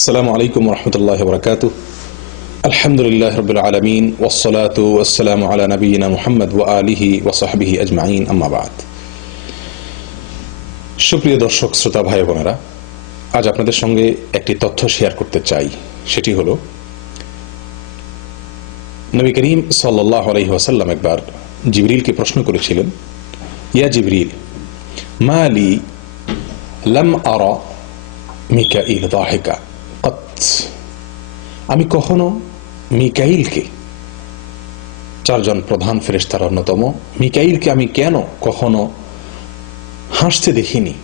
السلام عليكم ورحمة الله وبركاته. الحمد لله رب العالمين والصلاة والسلام على نبينا محمد وآله وصحبه أجمعين أما بعد. সুপ্রিয় দর্শক শ্রোতা ভাই বোনেরা, আজ আপনাদের সঙ্গে একটি তথ্য শেয়ার করতে চাই। সেটি হলো, নবী করিম সাল্লাল্লাহু আলাইহি ওয়াসাল্লাম একবার জিবরিলকে প্রশ্ন করেছিলেন, ইয়া জিবরিল মা লি লাম আরা মিকাইল দাহিকা কত। আমি কখনো মিকাইলকে, চারজন প্রধান ফেরেশতার অন্যতম মিকাইলকে আমি কেন কখনো হাসতে দেখিনি,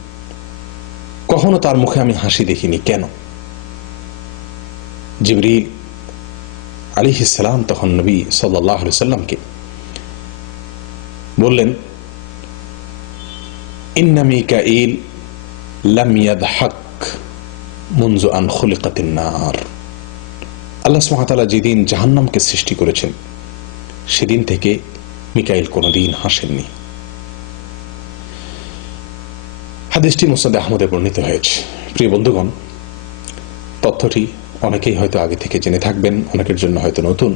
কখনো তার মুখে আমি হাসি দেখিনি কেন? জিবরিল আলাইহিস সালাম তখন নবী সাল্লাল্লাহু আলাইহি ওয়াসাল্লামকে বললেন, ইন্না মিকাইল লাম ইয়াদহাক মুনযু আন খুলিকাতিন নার। আল্লাহ সুবহানাহু ওয়া তাআলা যেদিন জাহান্নামকে সৃষ্টি করেছেন সেদিন থেকে মিকাইল কোনদিন হাসেননি। হাদিসটি মুসনাদ আহমদে বর্ণিত হয়েছে। প্রিয় বন্ধুগণ, তথ্যটি অনেকেই হয়তো আগে থেকে জেনে থাকবেন, অনেকের জন্য হয়তো নতুন,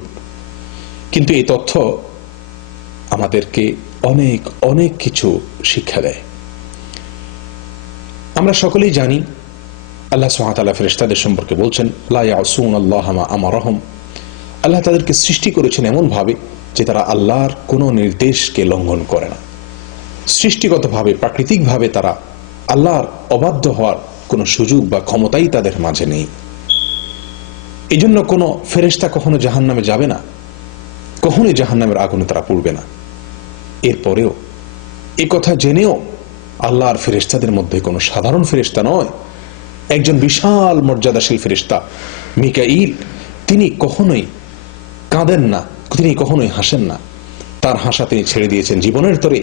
কিন্তু এই তথ্য আমাদেরকে অনেক অনেক কিছু শিক্ষা দেয়। আমরা সকলেই জানি আল্লাহ সুবহানাহু ওয়া তাআলা ফেরেশতাদের সম্পর্কে বলছেন, লা ইয়াসুনাল্লাহা মা আমারাহুম। আল্লাহ তাদেরকে সৃষ্টি করেছেন এমন ভাবে যে তারা আল্লাহর কোনো নির্দেশকে লঙ্ঘন করে না। সৃষ্টিগতভাবে, প্রাকৃতিকভাবে তারা আল্লাহর অবাধ্য হওয়ার কোনো সুযোগ বা ক্ষমতাই তাদের মাঝে নেই। এই জন্য কোনো ফেরেশতা কখনো জাহান্নামে যাবে না, কখনোই জাহান্নামের আগুনে তারা পড়বে না। এরপরেও এই কথা জেনেও আল্লাহর ফেরেশতাদের মধ্যে কোনো সাধারণ ফেরেশতা নয়, একজন বিশাল মর্যাদাশীল ফেরেশতা মিকাইল, তিনি কখনোই কাঁদেন না, তিনি কখনোই হাসেন না। তার হাসা তিনি ছেড়ে দিয়েছেন জীবনের তরে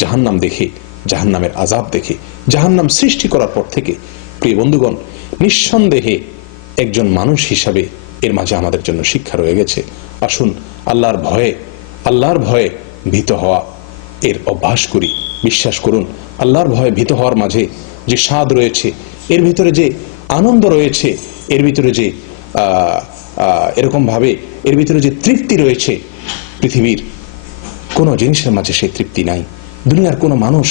জাহান্নাম দেখে, জাহান্নামের আযাব দেখে, জাহান্নাম সৃষ্টি করার পর থেকে। প্রিয় বন্ধুগণ, নিঃসন্দেহে একজন মানুষ হিসাবে এর মাঝে আমাদের জন্য শিক্ষা রয়ে গেছে। আসুন আল্লাহর ভয়ে ভীত হওয়া এর অভ্যাস করি। বিশ্বাস করুন, আল্লাহর ভয়ে ভীত হওয়ার মাঝে যে স্বাদ রয়েছে, এর ভিতরে যে আনন্দ রয়েছে, এর ভিতরে যে এরকম ভাবে এর ভিতরে যে তৃপ্তি রয়েছে, পৃথিবীর কোনো জিনিসের মাঝে সেই তৃপ্তি নাই। দুনিয়ার কোনো মানুষ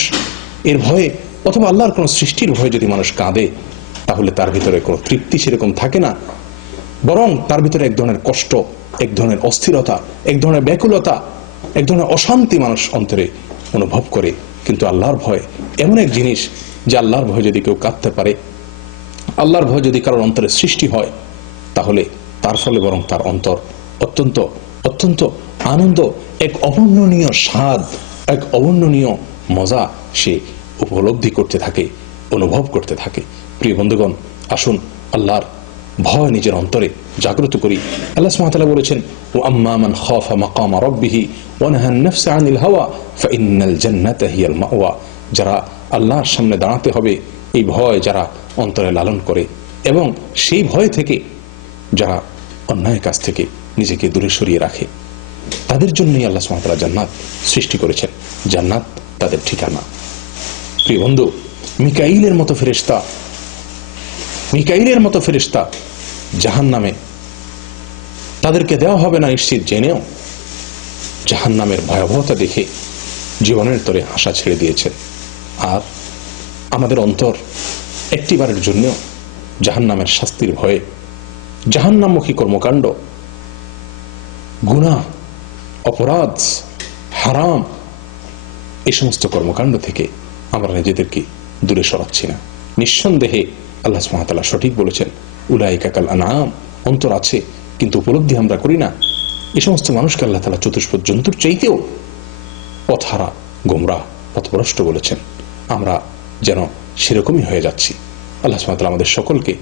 এর ভয়ে অথবা আল্লাহর কোনো সৃষ্টির ভয়ে যদি মানুষ কাঁদে, তাহলে তার ভিতরে কোনো তৃপ্তি সেরকম থাকে না, বরং তার ভিতরে এক ধরনের কষ্ট, এক ধরনের অস্থিরতা, এক ধরনের ব্যাকুলতা, এক ধরনের অশান্তি মানুষ অন্তরে অনুভব করে। কিন্তু আল্লাহর ভয় এমন এক জিনিস যে আল্লাহর ভয় যদি কেউ কাঁদতে পারে, আল্লাহর ভয় যদি কারোর অন্তরে সৃষ্টি হয়, তাহলে তার ফলে বরং তার অন্তর অত্যন্ত অত্যন্ত আনন্দ, এক অবর্ণনীয় স্বাদ, এক অবর্ণনীয় মজা সে উপলব্ধি করতে থাকে, অনুভব করতে থাকে। প্রিয় বন্ধুগণ, আসুন আল্লাহর ভয় নিজের অন্তরে জাগ্রত করি। আল্লাহ সুবহানাহু ওয়া তাআলা বলেছেন, ওয়া আম্মা মান খাফা মাকামা রাব্বিহি ওয়া নাহা আন-নাফসা আনিল হাওয়া ফাইন্নাল জান্নাতা হিয়াল মাওয়া। যারা আল্লাহর সামনে দাঁড়াতে হবে, এই ভয় যারা অন্তরে লালন করে এবং সেই ভয় থেকে যারা অন্যায় কাজ থেকে নিজেকে দূরে সরিয়ে রাখে, তাদের জন্যই আল্লাহ সুবহানাহু ওয়া তাআলা জান্নাত সৃষ্টি করেছেন। জান্নাত তাদের ঠিকানা। প্রিয় বন্ধু, মিকাইলের মতো ফেরেশতা জাহান্নামে তাদেরকে দেওয়া হবে না নিশ্চিত জেনেও জাহান্নামের ভয়াবহতা দেখে জীবনের তরে হাসা ছেড়ে দিয়েছেন। আর আমাদের অন্তর একটিবারের জন্য জাহান্নামের শাস্তির ভয়ে, জাহান্নামমুখী কর্মকাণ্ড, গুনাহ, অপরাধ, হারাম, এই সমস্ত কর্মকাণ্ড থেকে আমরা নিজেদেরকে দূরে সরাচ্ছি না। নিঃসন্দেহে আল্লাহ সুবহানাহু ওয়া তাআলা সঠিক বলেছেন, উলাইকা কাল আনআম। অন্তর আছে কিন্তু উপলব্ধি আমরা করি না। এই সমস্ত মানুষকে আল্লাহ তাআলা চতুষ্পদ জন্তুর চাইতেও পথহারা, গোমরাহ, পথভ্রষ্ট বলেছেন। আমরা যেন সেরকমই হয়ে যাচ্ছি। আল্লাহ সুবহানাহু ওয়া তাআলা আমাদের সকলকে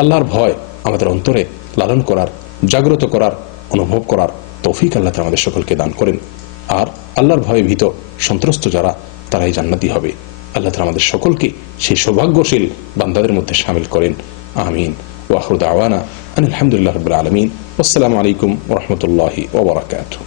আল্লাহর ভয় আমাদের অন্তরে লালন করার, জাগ্রত করার, অনুভব করার তৌফিক আল্লাহ তাআলা আমাদের সকলকে দান করেন। আর আল্লাহর ভয়ে ভীত সন্ত্রস্ত যারা, তারাই জান্নাতি হবে। আল্লাহ তাআলা আমাদের সকলকে সেই সৌভাগ্যশীল বান্দাদের মধ্যে শামিল করেন। আমিন। ওয়া আখিরু দাওয়ানা আনিল হামদুলিল্লাহি রাব্বিল আলামিন। আসসালামু আলাইকুম ওয়া রাহমাতুল্লাহি ওয়া বারাকাতুহু।